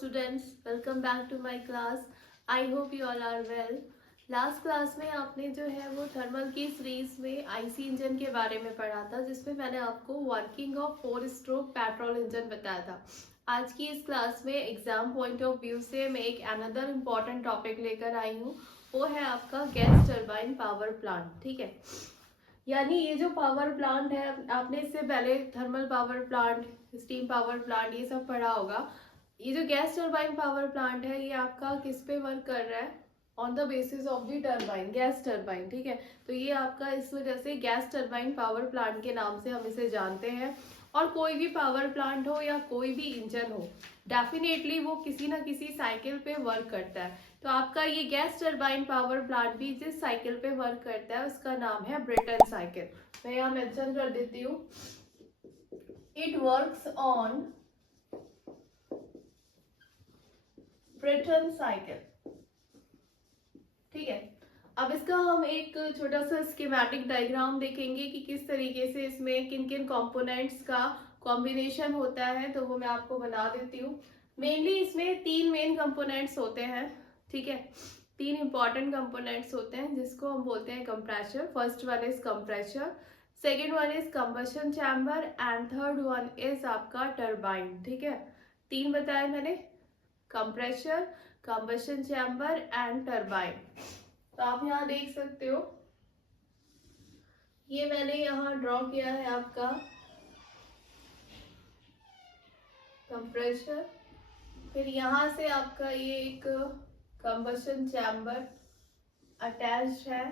students, welcome back to my class. I hope you all are well. Last class में आपने जो है वो थर्मल की सीरीज में आईसी इंजन के बारे में पढ़ा था, जिसमें मैंने आपको working of 4 stroke petrol engine बताया था। आज की इस क्लास में एग्जाम पॉइंट ऑफ व्यू से मैं एक अनदर इम्पॉर्टेंट टॉपिक लेकर आई हूँ, वो है आपका गैस टरबाइन पावर प्लांट। ठीक है, यानी ये जो पावर प्लांट है, आपने इससे पहले thermal power plant, steam power plant ये सब पढ़ा होगा। ये जो गैस टरबाइन पावर प्लांट है, ये आपका किस पे वर्क कर रहा है? On the basis of the turbine, gas turbine. ठीक है, तो ये आपका इस वजह से गैस टरबाइन पावर प्लांट के नाम से हम इसे जानते हैं। और कोई भी पावर प्लांट हो या कोई भी इंजन हो, डेफिनेटली वो किसी ना किसी साइकिल पे वर्क करता है। तो आपका ये गैस टरबाइन पावर प्लांट भी जिस साइकिल पे वर्क करता है उसका नाम है ब्रेटन साइकिल। मैं यहाँ मेंशन कर देती हूँ, it works on Brayton cycle. ठीक है, अब इसका हम एक छोटा सा स्कीमेटिक डायग्राम देखेंगे कि किस तरीके से इसमें किन किन कंपोनेंट्स का कॉम्बिनेशन होता है, तो वो मैं आपको बना देती हूँ। मेनली इसमें 3 मेन कंपोनेंट्स होते हैं। ठीक है, 3 इंपॉर्टेंट कंपोनेंट्स होते हैं जिसको हम बोलते हैं compressor. First one is compressor, second one is combustion chamber and third one is आपका टरबाइन। ठीक है, 3 बताए मैंने, compressor, combustion chamber and turbine. तो आप यहाँ देख सकते हो, ये मैंने यहाँ ड्रॉ किया है आपका कंप्रेशर, फिर यहाँ से आपका ये एक कंबशन चैम्बर अटैच्ड है,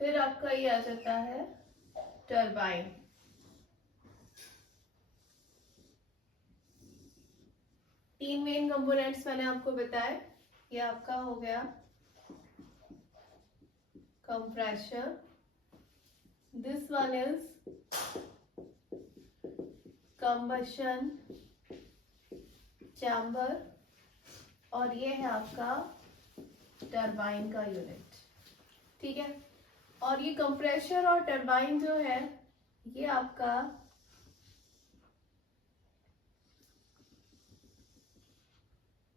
फिर आपका ये आ जाता है टरबाइन। तीन मेन कंपोनेंट्स मैंने आपको बताए। ये आपका हो गया compressor, this one is combustion chamber, और ये है आपका टरबाइन का यूनिट। ठीक है, और ये कंप्रेशर और टरबाइन जो है, ये आपका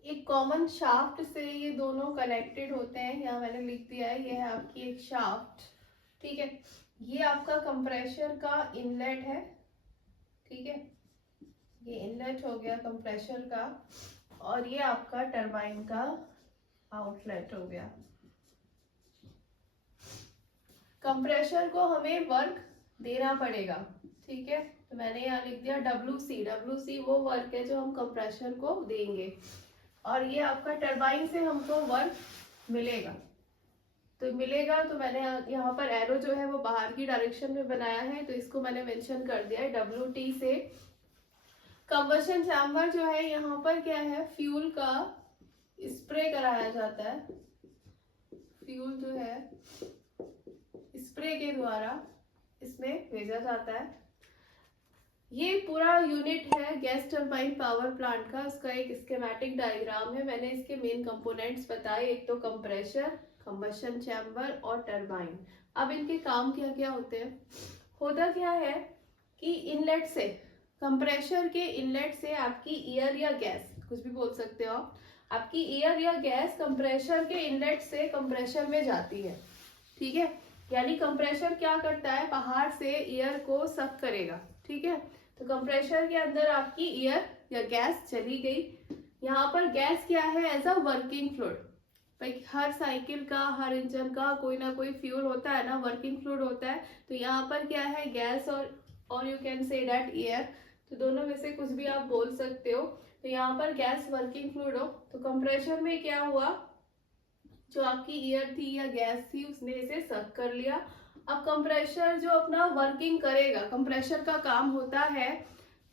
एक कॉमन शाफ्ट से ये दोनों कनेक्टेड होते हैं। यहाँ मैंने लिख दिया है, ये है आपकी एक शाफ्ट। ठीक है, ये आपका कंप्रेशर का इनलेट है। ठीक है, ये इनलेट हो गया कंप्रेशर का, और ये आपका टरबाइन का आउटलेट हो गया। कंप्रेशर को हमें वर्क देना पड़ेगा। ठीक है, तो मैंने यहाँ लिख दिया WC। WC वो वर्क है जो हम कंप्रेशर को देंगे, और ये आपका टरबाइन से हमको वर्क मिलेगा। तो मिलेगा, तो मैंने यहाँ पर एरो जो है वो बाहर की डायरेक्शन में बनाया है, तो इसको मैंने मेंशन कर दिया है WT से। कंबशन चैम्बर जो है, यहाँ पर क्या है, फ्यूल का स्प्रे कराया जाता है। फ्यूल जो है स्प्रे के द्वारा इसमें भेजा जाता है। ये पूरा यूनिट है गैस टरबाइन पावर प्लांट का। इसका एक स्कीमेटिक डायग्राम है, मैंने इसके मेन कंपोनेंट्स बताए, एक तो कंप्रेशर, कंबशन चैम्बर और टरबाइन। अब इनके काम क्या क्या होते हैं? होता क्या है कि इनलेट से, कंप्रेशर के इनलेट से आपकी एयर या गैस, कुछ भी बोल सकते हो आप, आपकी एयर या गैस कंप्रेशर के इनलेट से कंप्रेशर में जाती है। ठीक है, यानी कंप्रेशर क्या करता है, बाहर से एयर को सक करेगा। ठीक है, तो कंप्रेशर के अंदर आपकी एयर या गैस चली गई। यहाँ पर गैस क्या है, एज अ वर्किंग फ्लूइड। भाई हर साइकिल का, हर इंजन का कोई ना कोई फ्यूल होता है ना, वर्किंग फ्लूइड होता है। तो यहाँ पर क्या है, गैस और you can say that air, तो दोनों में से कुछ भी आप बोल सकते हो। तो यहाँ पर गैस वर्किंग फ्लूइड हो, तो कंप्रेशर में क्या हुआ, जो आपकी एयर थी या गैस थी उसने इसे सक कर लिया। अब कंप्रेशर जो अपना वर्किंग करेगा, कंप्रेशर का काम होता है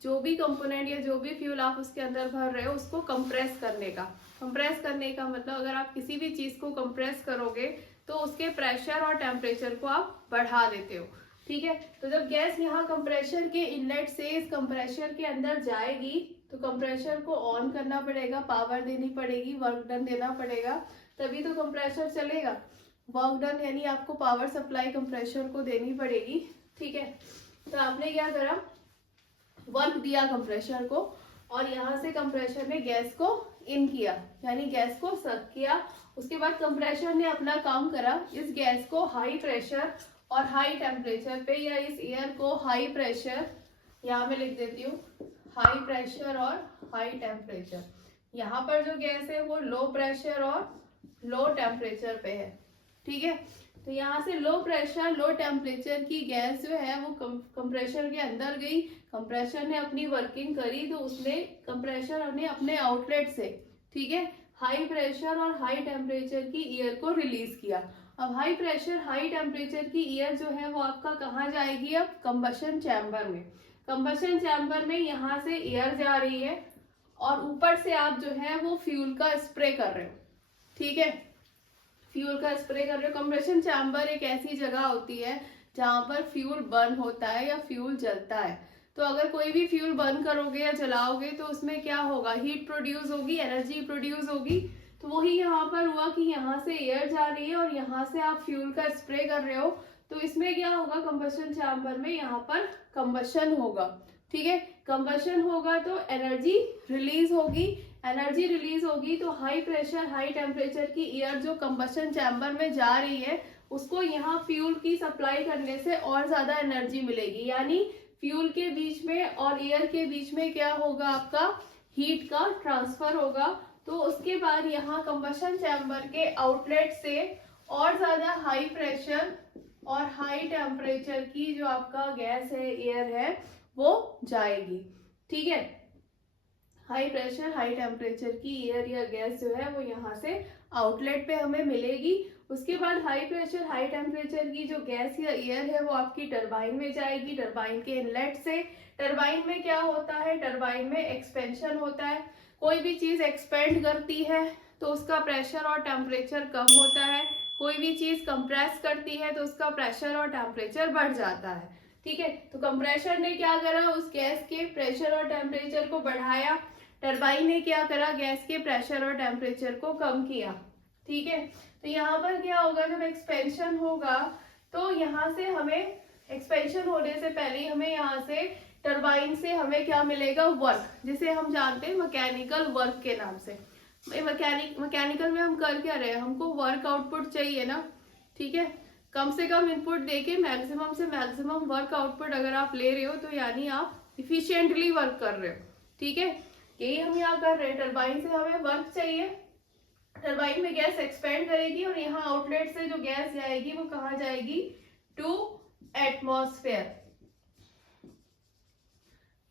जो भी कंपोनेंट या जो भी फ्यूल आप उसके अंदर भर रहे हो उसको कंप्रेस करने का। कंप्रेस करने का मतलब, अगर आप किसी भी चीज को कंप्रेस करोगे तो उसके प्रेशर और टेम्परेचर को आप बढ़ा देते हो। ठीक है, तो जब गैस यहाँ कंप्रेशर के इनलेट से इस कंप्रेशर के अंदर जाएगी, तो कंप्रेशर को ऑन करना पड़ेगा, पावर देनी पड़ेगी, वर्क डन देना पड़ेगा, तभी तो कंप्रेशर चलेगा। वर्क डन यानी आपको पावर सप्लाई कंप्रेशर को देनी पड़ेगी। ठीक है, तो आपने क्या करा, वर्क दिया कंप्रेशर को, और यहाँ से कंप्रेसर ने गैस को इन किया, यानी गैस को सक किया। उसके बाद कंप्रेसर ने अपना काम करा, इस गैस को हाई प्रेशर और हाई टेम्परेचर पे, या इस एयर को हाई प्रेशर, यहाँ मैं लिख देती हूँ हाई प्रेशर और हाई टेम्परेचर। यहाँ पर जो गैस है वो लो प्रेशर और लो टेम्परेचर पे है, ठीक है। तो यहाँ से लो प्रेशर लो टेम्परेचर की गैस जो है वो कंप्रेसर के अंदर गई, कंप्रेसर ने अपनी वर्किंग करी, तो उसने कंप्रेसर ने अपने आउटलेट से, ठीक है, हाई प्रेशर और हाई टेम्परेचर की एयर को रिलीज किया। अब हाई प्रेशर हाई टेम्परेचर की एयर जो है वो आपका कहाँ जाएगी, अब कंबशन चैम्बर में। कंबशन चैम्बर में यहाँ से एयर जा रही है और ऊपर से आप जो है वो फ्यूल का स्प्रे कर रहे हो, ठीक है, फ्यूल का स्प्रे कर रहे हो। कंप्रेशन चैम्बर एक ऐसी जगह होती है जहां पर फ्यूल बर्न होता है या फ्यूल जलता है। तो अगर कोई भी फ्यूल बर्न करोगे या जलाओगे तो उसमें क्या होगा, हीट प्रोड्यूस होगी, एनर्जी प्रोड्यूस होगी। तो वही यहाँ पर हुआ कि यहाँ से एयर जा रही है और यहाँ से आप फ्यूल का स्प्रे कर रहे हो, तो इसमें क्या होगा, कंबशन चैम्बर में यहाँ पर कंबशन होगा, ठीक है। कंबशन होगा तो एनर्जी रिलीज होगी, एनर्जी रिलीज होगी तो हाई प्रेशर हाई टेम्परेचर की एयर जो कंबशन चैम्बर में जा रही है उसको यहाँ फ्यूल की सप्लाई करने से और ज्यादा एनर्जी मिलेगी, यानी फ्यूल के बीच में और एयर के बीच में क्या होगा, आपका हीट का ट्रांसफर होगा। तो उसके बाद यहाँ कंबशन चैम्बर के आउटलेट से और ज्यादा हाई प्रेशर और हाई टेम्परेचर की जो आपका गैस है, एयर है, वो जाएगी, ठीक है। हाई प्रेशर हाई टेम्परेचर की एयर या गैस जो है वो यहाँ से आउटलेट पे हमें मिलेगी। उसके बाद हाई प्रेशर हाई टेम्परेचर की जो गैस या एयर है वो आपकी टरबाइन में जाएगी, टरबाइन के इनलेट से। टरबाइन में क्या होता है, टरबाइन में एक्सपेंशन होता है। कोई भी चीज एक्सपेंड करती है तो उसका प्रेशर और टेम्परेचर कम होता है, कोई भी चीज कंप्रेस करती है तो उसका प्रेशर और टेम्परेचर बढ़ जाता है, ठीक है। तो कंप्रेसर ने क्या करा, उस गैस के प्रेशर और टेम्परेचर को बढ़ाया, टरबाइन ने क्या करा, गैस के प्रेशर और टेम्परेचर को कम किया, ठीक है। तो यहाँ पर क्या होगा, जब एक्सपेंशन होगा तो यहाँ से हमें, एक्सपेंशन होने से पहले हमें यहाँ से टरबाइन से हमें क्या मिलेगा, वर्क, जिसे हम जानते हैं मैकेनिकल वर्क के नाम से। मैकेनिकल में हम कर क्या रहे हैं, हमको वर्क आउटपुट चाहिए ना, ठीक है। कम से कम इनपुट देके मैक्सिमम से मैक्सिमम वर्क आउटपुट अगर आप ले रहे हो तो यानी आप इफिशिएंटली वर्क कर रहे हो, ठीक है। यही हम यहाँ कर रहे हैं, टरबाइन से हमें वर्क चाहिए, टरबाइन में गैस एक्सपेंड करेगी और यहाँ आउटलेट से जो गैस जाएगी वो कहाँ जाएगी, टू एटमॉस्फेयर,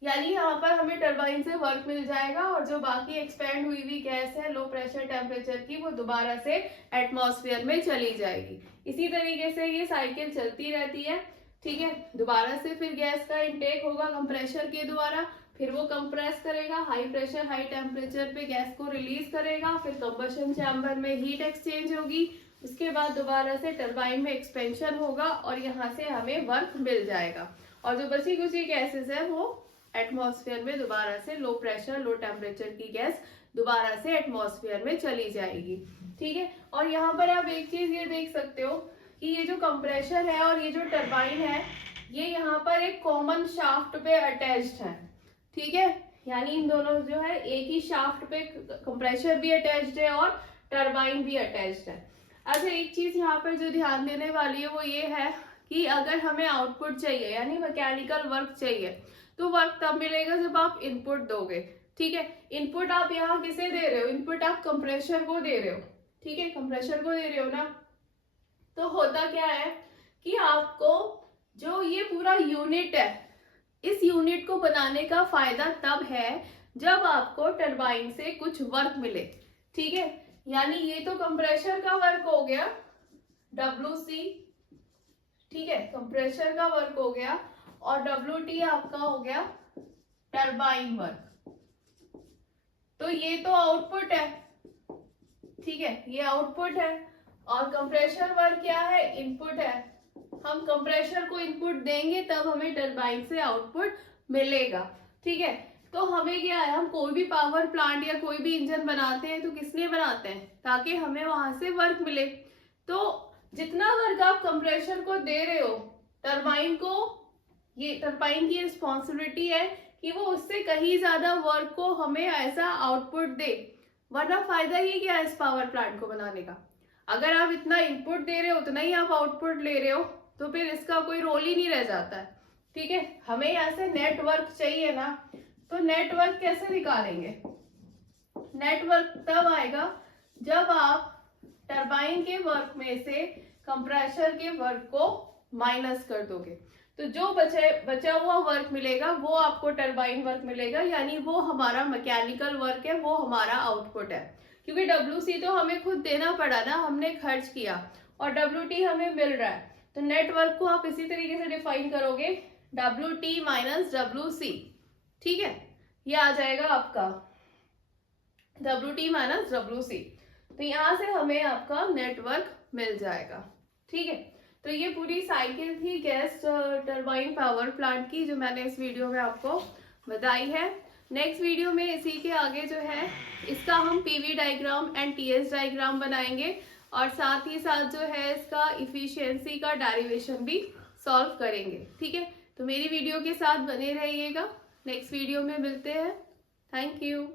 यानी यहाँ पर हमें टरबाइन से वर्क मिल जाएगा और जो बाकी एक्सपेंड हुई हुई गैस है लो प्रेशर टेम्परेचर की वो दोबारा से एटमॉस्फेयर में चली जाएगी। इसी तरीके से ये साइकिल चलती रहती है, ठीक है। दोबारा से फिर गैस का इनटेक होगा कंप्रेसर के द्वारा, फिर वो कंप्रेस करेगा, हाई प्रेशर हाई टेम्परेचर पे गैस को रिलीज करेगा, फिर कंबशन चैम्बर में हीट एक्सचेंज होगी, उसके बाद दोबारा से टरबाइन में एक्सपेंशन होगा और यहाँ से हमें वर्क मिल जाएगा। और जो बची कुची गैसेस है वो एटमॉस्फेयर में दोबारा से लो प्रेशर लो टेम्परेचर की गैस दोबारा से एटमॉस्फेयर में चली जाएगी, ठीक है। और यहाँ पर आप एक चीज ये देख सकते हो कि ये जो कंप्रेसर है और ये जो टरबाइन है ये यहाँ पर एक कॉमन शाफ्ट पे अटैच्ड है, ठीक है। यानी इन दोनों जो है एक ही शाफ्ट पे कंप्रेसर भी अटैच्ड है और टरबाइन भी अटैच्ड है। अच्छा, एक चीज यहाँ पर जो ध्यान देने वाली है वो ये है कि अगर हमें आउटपुट चाहिए यानी मैकेनिकल वर्क चाहिए तो वर्क तब मिलेगा जब आप इनपुट दोगे, ठीक है। इनपुट आप यहाँ किसे दे रहे हो, इनपुट आप कंप्रेसर को दे रहे हो, ठीक है, कंप्रेसर को दे रहे हो ना। तो होता क्या है कि आपको जो ये पूरा यूनिट है इस यूनिट को बनाने का फायदा तब है जब आपको टरबाइन से कुछ वर्क मिले, ठीक है। यानी ये तो कंप्रेसर का वर्क हो गया WC, ठीक है, कंप्रेसर का वर्क हो गया और WT आपका हो गया टरबाइन वर्क। तो ये तो आउटपुट है, ठीक है, ये आउटपुट है और कंप्रेसर वर्क क्या है, इनपुट है। हम कंप्रेसर को इनपुट देंगे तब हमें टरबाइन से आउटपुट मिलेगा, ठीक है। तो हमें क्या है, हम कोई भी पावर प्लांट या कोई भी इंजन बनाते हैं तो किस लिए बनाते हैं, ताकि हमें वहां से वर्क मिले। तो जितना वर्क आप कंप्रेसर को दे रहे हो टरबाइन को, ये टरबाइन की रिस्पॉन्सिबिलिटी है कि वो उससे कहीं ज्यादा वर्क को हमें ऐसा आउटपुट दे, वरना फायदा ही क्या है इस पावर प्लांट को बनाने का। अगर आप इतना इनपुट दे रहे हो उतना ही आप आउटपुट ले रहे हो, तो फिर इसका कोई रोल ही नहीं रह जाता है। ठीक है, हमें यहाँ से नेटवर्क चाहिए ना, तो नेटवर्क कैसे निकालेंगे? नेटवर्क तब आएगा जब आप टरबाइन के वर्क में से कंप्रेसर के वर्क को माइनस कर दोगे, तो जो बचा हुआ वर्क मिलेगा वो आपको टरबाइन वर्क मिलेगा, यानी वो हमारा मैकेनिकल वर्क है, वो हमारा आउटपुट है। क्योंकि WC तो हमें खुद देना पड़ा ना, हमने खर्च किया, और WT हमें मिल रहा है। तो नेटवर्क को आप इसी तरीके से डिफाइन करोगे, WT माइनस WC। ठीक है, ये आ जाएगा आपका WT माइनस WC। तो यहाँ से हमें आपका नेटवर्क मिल जाएगा। ठीक है, तो ये पूरी साइकिल थी गैस टरबाइन पावर प्लांट की, जो मैंने इस वीडियो में आपको बताई है। नेक्स्ट वीडियो में इसी के आगे जो है इसका हम PV diagram and TS diagram बनाएंगे, और साथ ही साथ जो है इसका इफिशियंसी का डेरिवेशन भी सॉल्व करेंगे। ठीक है, तो मेरी वीडियो के साथ बने रहिएगा। नेक्स्ट वीडियो में मिलते हैं। Thank you.